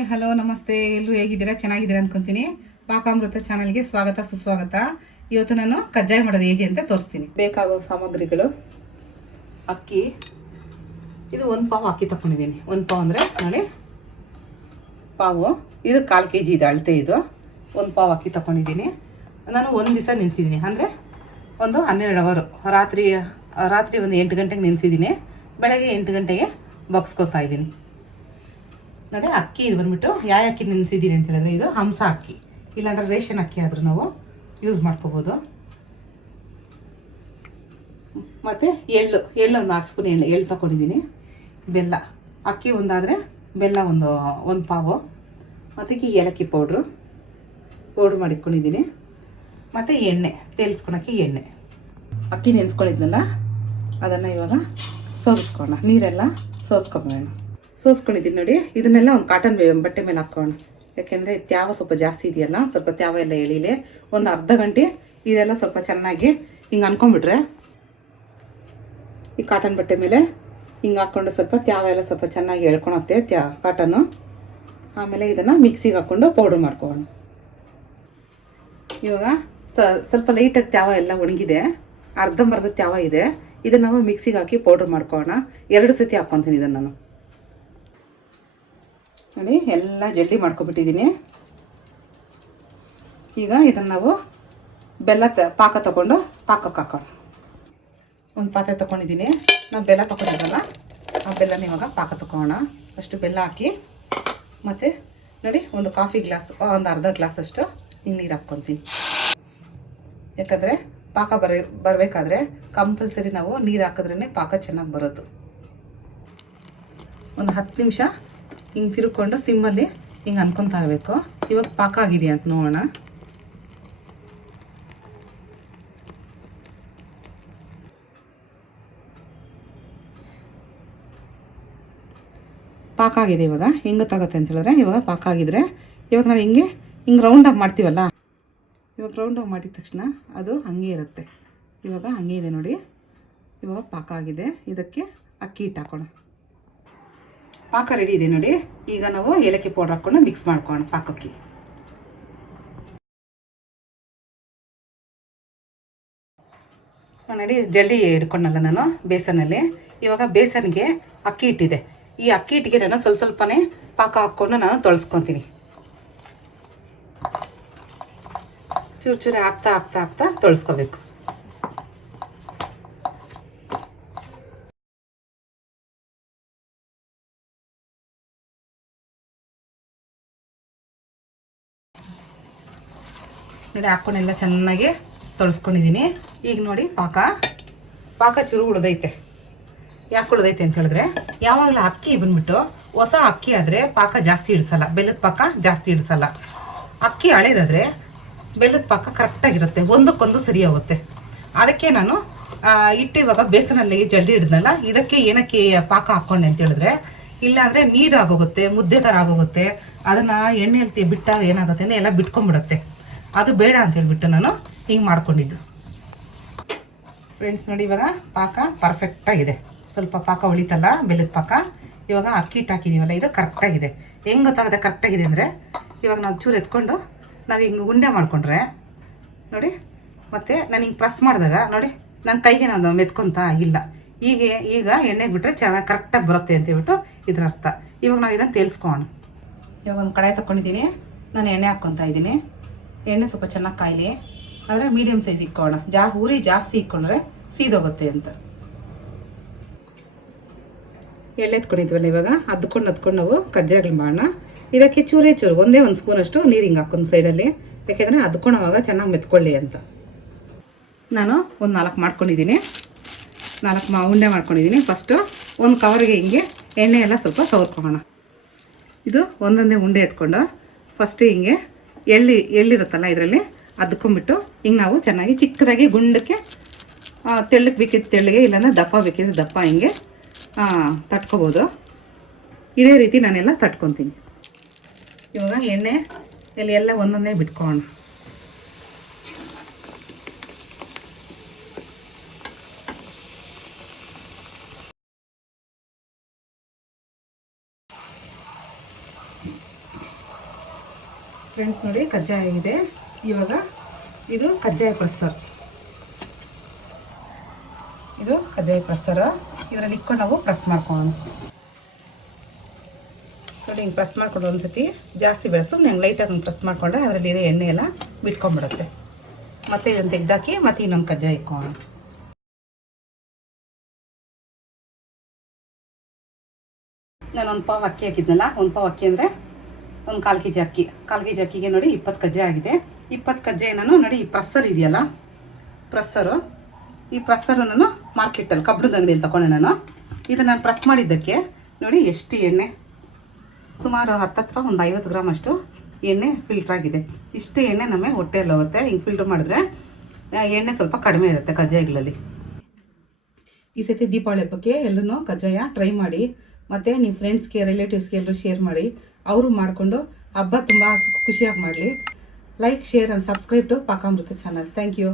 Hi hello ನಮಸ್ತೆ, ಎಲ್ಲರೂ ಹೇಗಿದ್ದೀರಾ? ಚೆನ್ನಾಗಿದ್ದೀರಾ ಅನ್ಕೊಂತೀನಿ. ಪಾಕ ಅಮೃತ ಚಾನಲ್ಗೆ ಸ್ವಾಗತ ಸುಸ್ವಾಗತ. ಇವತ್ತು ನಾನು ಕಜ್ಜಾಯ ಮಾಡೋದು ಹೇಗೆ ಅಂತ ತೋರಿಸ್ತೀನಿ. ಬೇಕಾಗೋ ಸಾಮಗ್ರಿಗಳು: ಅಕ್ಕಿ, ಇದು 1 ಪಾವು ಅಕ್ಕಿ ತಗೊಂಡಿದ್ದೀನಿ. 1 ಪಾವು ಅಂದರೆ ನೋಡಿ ಪಾವು, ಇದು 1/4 kg ಇದೆ ಅಳತೆ. ಇದು 1 ಪಾವು ಅಕ್ಕಿ ತಗೊಂಡಿದ್ದೀನಿ. ನಾನು ಒಂದು ದಿವಸ ನೆನೆಸಿದ್ದೀನಿ, ಅಂದರೆ ಒಂದು 12 ಅವರು. ರಾತ್ರಿ ಒಂದು 8 ಗಂಟೆಗೆ ನೆನೆಸಿದ್ದೀನಿ. ಬೆಳಗ್ಗೆ 8 ಗಂಟೆಗೆ ಬಗ್ಸ್ಕೊತಾ ಇದ್ದೀನಿ. ನೋಡಿ, ಅಕ್ಕಿ ಇದು ಬಂದ್ಬಿಟ್ಟು ಯಾವ ಅಕ್ಕಿ ನೆನೆಸಿದ್ದೀನಿ ಅಂತ ಹೇಳಿದ್ರೆ, ಇದು ಹಂಸ ಅಕ್ಕಿ, ಇಲ್ಲಾಂದ್ರೆ ರೇಷನ್ ಅಕ್ಕಿ ಆದರೂ ನಾವು ಯೂಸ್ ಮಾಡ್ಕೋಬೋದು. ಮತ್ತು ಎಳ್ಳು ಒಂದು 4 ಸ್ಪೂನ್ ಎಳ್ಳು ತಗೊಂಡಿದ್ದೀನಿ. ಬೆಲ್ಲ, ಅಕ್ಕಿ ಒಂದಾದರೆ ಬೆಲ್ಲ ಒಂದು ಪಾವು. ಮತ್ತು ಏಲಕ್ಕಿ ಪೌಡ್ರು ಮಾಡಿಟ್ಕೊಂಡಿದ್ದೀನಿ. ಮತ್ತು ಎಣ್ಣೆ, ತೇಲಿಸ್ಕೊಳಕ್ಕೆ ಎಣ್ಣೆ. ಅಕ್ಕಿ ನೆನೆಸ್ಕೊಂಡಿದ್ನಲ್ಲ ಅದನ್ನು ಇವಾಗ ಸೋರಿಸ್ಕೊಳ್ಳೋಣ. ನೀರೆಲ್ಲ ಸೋಸ್ಕೊಂಡಿದ್ದೀನಿ ನೋಡಿ. ಇದನ್ನೆಲ್ಲ ಒಂದು ಕಾಟನ್ ಬಟ್ಟೆ ಮೇಲೆ ಹಾಕ್ಕೊಳ್ಳೋಣ. ಯಾಕೆಂದರೆ ತ್ಯಾವ ಸ್ವಲ್ಪ ಜಾಸ್ತಿ ಇದೆಯಲ್ಲ, ಸ್ವಲ್ಪ ತ್ಯಾವ ಎಲ್ಲ ಎಳೀಲಿ. ಒಂದು ಅರ್ಧ ಗಂಟೆ ಇದೆಲ್ಲ ಸ್ವಲ್ಪ ಚೆನ್ನಾಗಿ ಹಿಂಗೆ ಅನ್ಕೊಂಡ್ಬಿಟ್ರೆ, ಈ ಕಾಟನ್ ಬಟ್ಟೆ ಮೇಲೆ ಹಿಂಗೆ ಹಾಕ್ಕೊಂಡು ಸ್ವಲ್ಪ ತ್ಯಾವ ಎಲ್ಲ ಸ್ವಲ್ಪ ಚೆನ್ನಾಗಿ ಎಳ್ಕೊಳತ್ತೆ ಕಾಟನ್ನು. ಆಮೇಲೆ ಇದನ್ನು ಮಿಕ್ಸಿಗೆ ಹಾಕ್ಕೊಂಡು ಪೌಡ್ರ್ ಮಾಡ್ಕೊಳ್ಳೋಣ. ಇವಾಗ ಸ್ವಲ್ಪ ಲೈಟಾಗಿ ತ್ಯಾವ ಎಲ್ಲ ಒಣಗಿದೆ, ಅರ್ಧಂಬರ್ಧ ತ್ಯಾವ ಇದೆ. ಇದನ್ನು ನಾವು ಮಿಕ್ಸಿಗೆ ಹಾಕಿ ಪೌಡ್ರ್ ಮಾಡ್ಕೊಳ್ಳೋಣ. 2 ಸತಿ ಹಾಕ್ಕೊತೀನಿ ಇದನ್ನು ನಾನು. ನೋಡಿ, ಎಲ್ಲ ಜಲ್ದಿ ಮಾಡ್ಕೊಬಿಟ್ಟಿದ್ದೀನಿ. ಈಗ ಇದನ್ನು ನಾವು ಬೆಲ್ಲ ಪಾಕ ತಗೊಂಡು ಪಾಕಕ್ಕೆ ಹಾಕೋಣ. ಒಂದು ಪಾತ್ರೆ ತೊಗೊಂಡಿದ್ದೀನಿ. ನಾವು ಬೆಲ್ಲ ತಗೊಂಡಿರಲ್ಲ, ಆ ಬೆಲ್ಲನ ಇವಾಗ ಪಾಕ ತಗೊಳ್ಳೋಣ. ಅಷ್ಟು ಬೆಲ್ಲ ಹಾಕಿ, ಮತ್ತು ನೋಡಿ ಒಂದು ಕಾಫಿ ಗ್ಲಾಸ್, ಒಂದು ಅರ್ಧ ಗ್ಲಾಸ್ ಅಷ್ಟು ಹಿಂಗೆ ನೀರು ಹಾಕ್ಕೊತೀನಿ. ಯಾಕಂದರೆ ಪಾಕ ಬರಬೇಕಾದ್ರೆ ಕಂಪಲ್ಸರಿ ನಾವು ನೀರು ಹಾಕಿದ್ರೇ ಪಾಕ ಚೆನ್ನಾಗಿ ಬರೋದು. ಒಂದು 10 ನಿಮಿಷ ಹಿಂಗೆ ತಿರ್ಕೊಂಡು ಸಿಮ್ಮಲ್ಲಿ ಹಿಂಗೆ ಅನ್ಕೊತಾ ಇರಬೇಕು. ಇವಾಗ ಪಾಕ ಆಗಿದೆಯಾ ಅಂತ ನೋಡೋಣ. ಪಾಕ ಆಗಿದೆ. ಇವಾಗ ಹೆಂಗೆ ತಗೋತ್ತೆ ಅಂತ ಹೇಳಿದ್ರೆ, ಇವಾಗ ಪಾಕ ಆಗಿದ್ರೆ ಇವಾಗ ನಾವು ಹಿಂಗೆ ರೌಂಡಾಗಿ ಮಾಡ್ತೀವಲ್ಲ, ಇವಾಗ ರೌಂಡಾಗಿ ಮಾಡಿದ ತಕ್ಷಣ ಅದು ಹಂಗೆ ಇರುತ್ತೆ. ಇವಾಗ ಹಂಗೆ ಇದೆ ನೋಡಿ. ಇವಾಗ ಪಾಕ ಆಗಿದೆ. ಇದಕ್ಕೆ ಅಕ್ಕಿ ಹಿಟ್ಟು ಹಾಕೋಣ. ಪಾಕ ರೆಡಿ ಇದೆ ನೋಡಿ. ಈಗ ನಾವು ಏಲಕ್ಕಿ ಪೌಡ್ರ್ ಹಾಕ್ಕೊಂಡು ಮಿಕ್ಸ್ ಮಾಡ್ಕೊಳ್ಳೋಣ ಪಾಕಕ್ಕೆ. ನೋಡಿ, ಜಲ್ದಿ ಹಿಡ್ಕೊಂಡಲ್ಲ ನಾನು ಬೇಸನಲ್ಲಿ. ಇವಾಗ ಬೇಸನ್ಗೆ ಅಕ್ಕಿ ಹಿಟ್ಟಿದೆ. ಈ ಅಕ್ಕಿ ಹಿಟ್ಟಿಗೆ ನಾನು ಸ್ವಲ್ಪನೇ ಪಾಕ ಹಾಕ್ಕೊಂಡು ನಾನು ತೊಳ್ಸ್ಕೊತೀನಿ. ಚೂರು ಹಾಕ್ತಾ ತೊಳ್ಸ್ಕೋಬೇಕು. ನೋಡಿ, ಹಾಕ್ಕೊಂಡೆಲ್ಲ ಚೆನ್ನಾಗಿ ತೊಳ್ಸ್ಕೊಂಡಿದ್ದೀನಿ. ಈಗ ನೋಡಿ, ಪಾಕ ಚೂರು ಉಳಿದೈತೆ. ಯಾಕೆ ಉಳಿದೈತೆ ಅಂತ ಹೇಳಿದ್ರೆ, ಯಾವಾಗಲೂ ಅಕ್ಕಿ ಬಂದ್ಬಿಟ್ಟು ಹೊಸ ಅಕ್ಕಿ ಆದರೆ ಪಾಕ ಜಾಸ್ತಿ ಇಡಿಸಲ್ಲ, ಬೆಲ್ಲದ ಪಾಕ ಜಾಸ್ತಿ ಇಡಿಸಲ್ಲ. ಅಕ್ಕಿ ಹಳೇದಾದರೆ ಬೆಲ್ಲದ ಪಾಕ ಕರೆಕ್ಟಾಗಿರುತ್ತೆ, ಒಂದಕ್ಕೊಂದು ಸರಿ ಹೋಗುತ್ತೆ. ಅದಕ್ಕೆ ನಾನು ಹಿಟ್ಟು ಇವಾಗ ಬೇಸನಲ್ಲಿ ಜಲ್ದಿ ಹಿಡಿದ್ನಲ್ಲ, ಇದಕ್ಕೆ ಏನಕ್ಕೆ ಪಾಕ ಹಾಕ್ಕೊಂಡೆ ಅಂತ ಹೇಳಿದ್ರೆ, ಇಲ್ಲಾಂದರೆ ನೀರು ಆಗೋಗುತ್ತೆ, ಮುದ್ದೆ ಥರ ಆಗೋಗುತ್ತೆ. ಅದನ್ನು ಎಣ್ಣೆಯಲ್ಲಿ ಬಿಟ್ಟಾಗ ಏನಾಗುತ್ತೆ ಅಂದರೆ ಎಲ್ಲ ಬಿಟ್ಕೊಂಡ್ಬಿಡುತ್ತೆ. ಅದು ಬೇಡ ಅಂತ ಹೇಳ್ಬಿಟ್ಟು ನಾನು ಹಿಂಗೆ ಮಾಡ್ಕೊಂಡಿದ್ದು. ಫ್ರೆಂಡ್ಸ್ ನೋಡಿ, ಇವಾಗ ಪಾಕ ಪರ್ಫೆಕ್ಟಾಗಿದೆ. ಸ್ವಲ್ಪ ಪಾಕ ಉಳಿತಲ್ಲ ಬೆಲ್ಲದ ಪಾಕ. ಇವಾಗ ಅಕ್ಕಿ ಹಿಟ್ಟು ಹಾಕಿದ್ದೀವಲ್ಲ, ಇದು ಕರೆಕ್ಟಾಗಿದೆ. ಹೆಂಗೆ ಗೊತ್ತಾಗುತ್ತೆ ಕರೆಕ್ಟಾಗಿದೆ ಅಂದರೆ, ಇವಾಗ ನಾವು ಚೂರು ಎತ್ಕೊಂಡು ನಾವು ಹಿಂಗೆ ಉಂಡೆ ಮಾಡಿಕೊಂಡ್ರೆ ನೋಡಿ, ಮತ್ತು ನಾನು ಹಿಂಗೆ ಪ್ರೆಸ್ ಮಾಡಿದಾಗ ನೋಡಿ, ನನ್ನ ಕೈಗೆ ನಾನು ಮೆತ್ಕೊತಾ ಇಲ್ಲ. ಈಗ ಎಣ್ಣೆಗೆ ಬಿಟ್ಟರೆ ಚೆನ್ನಾಗಿ ಕರೆಕ್ಟಾಗಿ ಬರುತ್ತೆ ಅಂತ ಹೇಳ್ಬಿಟ್ಟು ಇದ್ರ ಅರ್ಥ. ಇವಾಗ ನಾವು ಇದನ್ನು ತೇಲ್ಸ್ಕೊಳ್ಳೋಣ. ಇವಾಗ ಒಂದು ಕಡಾಯಿ ತಗೊಂಡಿದ್ದೀನಿ. ನಾನು ಎಣ್ಣೆ ಹಾಕ್ಕೊತಾ ಇದ್ದೀನಿ. ಎಣ್ಣೆ ಸ್ವಲ್ಪ ಚೆನ್ನಾಗಿ ಕಾಯಲಿ. ಆದರೆ ಮೀಡಿಯಮ್ ಸೈಜ್ ಇಕ್ಕೋಣ. ಉರಿ ಜಾಸ್ತಿ ಇಕ್ಕೊಂಡ್ರೆ ಸೀದೋಗುತ್ತೆ ಅಂತ. ಎಣ್ಣೆ ಎತ್ಕೊಂಡಿದ್ವಲ್ಲ, ಇವಾಗ ಅದ್ಕೊಂಡು ನಾವು ಕಜ್ಜಾಯಗಳು ಮಾಡೋಣ. ಇದಕ್ಕೆ ಚೂರು ಒಂದೇ 1 ಸ್ಪೂನಷ್ಟು ನೀರು ಹಿಂಗೆ ಹಾಕೊಂಡು ಸೈಡಲ್ಲಿ, ಯಾಕೆಂದರೆ ಅದ್ಕೊಳ್ಳೋವಾಗ ಚೆನ್ನಾಗಿ ಮೆತ್ಕೊಳ್ಳಿ ಅಂತ. ನಾನು ಒಂದು 4 ಮಾಡ್ಕೊಂಡಿದ್ದೀನಿ. 4 ಉಂಡೆ ಮಾಡ್ಕೊಂಡಿದ್ದೀನಿ. ಫಸ್ಟು ಒಂದು ಕವರ್ಗೆ ಹಿಂಗೆ ಎಣ್ಣೆ ಎಲ್ಲ ಸ್ವಲ್ಪ ಸವರ್ಕೊಳ್ಳೋಣ. ಇದು ಒಂದೊಂದೇ ಉಂಡೆ ಎತ್ಕೊಂಡು ಫಸ್ಟು ಹಿಂಗೆ ಎಳ್ಳಿರುತ್ತಲ್ಲ ಇದರಲ್ಲಿ ಅದ್ಕೊಂಬಿಟ್ಟು ಹಿಂಗೆ ನಾವು ಚೆನ್ನಾಗಿ ಚಿಕ್ಕದಾಗಿ ಗುಂಡಕ್ಕೆ ತೆಳ್ಳಕ್ಕೆ ಬೇಕಿದ್ದು ತೆಳ್ಳಗೆ, ಇಲ್ಲಾಂದ್ರೆ ದಪ್ಪ ಬೇಕಿದ್ದು ದಪ್ಪ ಹಿಂಗೆ ತಟ್ಕೊಬೋದು. ಇದೇ ರೀತಿ ನಾನೆಲ್ಲ ತಟ್ಕೊತೀನಿ. ಇವಾಗ ಎಣ್ಣೆ ಎಲ್ಲ ಒಂದೊಂದೇ ಬಿಟ್ಕೊಳ್ಳೋಣ. ಫ್ರೆಂಡ್ಸ್ ನೋಡಿ ಕಜ್ಜಾಯ ಆಗಿದೆ. ಇವಾಗ ಇದು ಕಜ್ಜಾಯ ಪ್ರೆಸ್ಸರ್, ಇದು ಕಜ್ಜಾಯ ಪ್ರೆಸ್ಸರು. ಇದರಲ್ಲಿ ಇಟ್ಕೊಂಡು ನಾವು ಪ್ರೆಸ್ ಮಾಡ್ಕೊಳ್ಳೋಣ. ನೋಡಿ ಹಿಂಗೆ ಪ್ರೆಸ್ ಮಾಡ್ಕೊಂಡು ಒಂದ್ಸತಿ ಜಾಸ್ತಿ ಬೇಡ, ಸುಮ್ಮನೆ ಹಂಗೆ ಲೈಟಾಗಿ ಹಂಗೆ ಪ್ರೆಸ್ ಮಾಡಿಕೊಂಡ್ರೆ ಅದರಲ್ಲಿರೋ ಎಣ್ಣೆ ಎಲ್ಲ ಬಿಟ್ಕೊಂಡ್ಬಿಡುತ್ತೆ. ಮತ್ತು ಇದನ್ನು ತೆಗೆದಾಕಿ ಮತ್ತು ಇನ್ನೊಂದು ಕಜ್ಜಾಯ ಇಕ್ಕೋಣ. ನಾನು ಒಂದು ಪಾವು ಅಕ್ಕಿ ಹಾಕಿದ್ನಲ್ಲ, ಒಂದು ಪಾವು ಅಕ್ಕಿ ಅಂದರೆ ಒಂದು 1/4 kg ಅಕ್ಕಿ. 1/4 kg ಅಕ್ಕಿಗೆ ನೋಡಿ 20 ಕಜ್ಜಾಯ ಆಗಿದೆ. 20 ಕಜ್ಜಾಯ ನಾನು ನೋಡಿ ಈ ಪ್ರೆಸ್ಸರ್ ಇದೆಯಲ್ಲ, ಪ್ರೆಸ್ಸರು, ಈ ಪ್ರೆಸ್ಸರು ನಾನು ಮಾರ್ಕೆಟಲ್ಲಿ ಕಬ್ಬಣದ ಅಂಗಡಿಯಲ್ಲಿ ತೊಗೊಂಡೆ ನಾನು. ಇದು ನಾನು ಪ್ರೆಸ್ ಮಾಡಿದ್ದಕ್ಕೆ ನೋಡಿ ಎಷ್ಟು ಎಣ್ಣೆ, ಸುಮಾರು ಹತ್ತತ್ರ ಒಂದು 50 ಗ್ರಾಮ್ ಅಷ್ಟು ಎಣ್ಣೆ ಫಿಲ್ಟ್ರಾಗಿದೆ. ಇಷ್ಟು ಎಣ್ಣೆ ನಮಗೆ ಹೊಟ್ಟೆಯಲ್ಲಿ ಹೋಗುತ್ತೆ. ಹಿಂಗೆ ಫಿಲ್ಟ್ರ್ ಮಾಡಿದ್ರೆ ಎಣ್ಣೆ ಸ್ವಲ್ಪ ಕಡಿಮೆ ಇರುತ್ತೆ ಕಜ್ಜಾಯಗಳಲ್ಲಿ. ಈ ಸತಿ ದೀಪಾವಳಿ ಹಬ್ಬಕ್ಕೆ ಎಲ್ಲರೂ ಕಜ್ಜಾಯ ಟ್ರೈ ಮಾಡಿ, ಮತ್ತು ನಿಮ್ಮ ಫ್ರೆಂಡ್ಸ್ಗೆ ರಿಲೇಟಿವ್ಸ್ಗೆ ಎಲ್ಲರೂ ಶೇರ್ ಮಾಡಿ. ಅವರು ಮಾಡಿಕೊಂಡು ಹಬ್ಬ ತುಂಬ ಖುಷಿಯಾಗಿ ಮಾಡಲಿ. Like, share and subscribe to Paaka Amrutha channel. Thank you.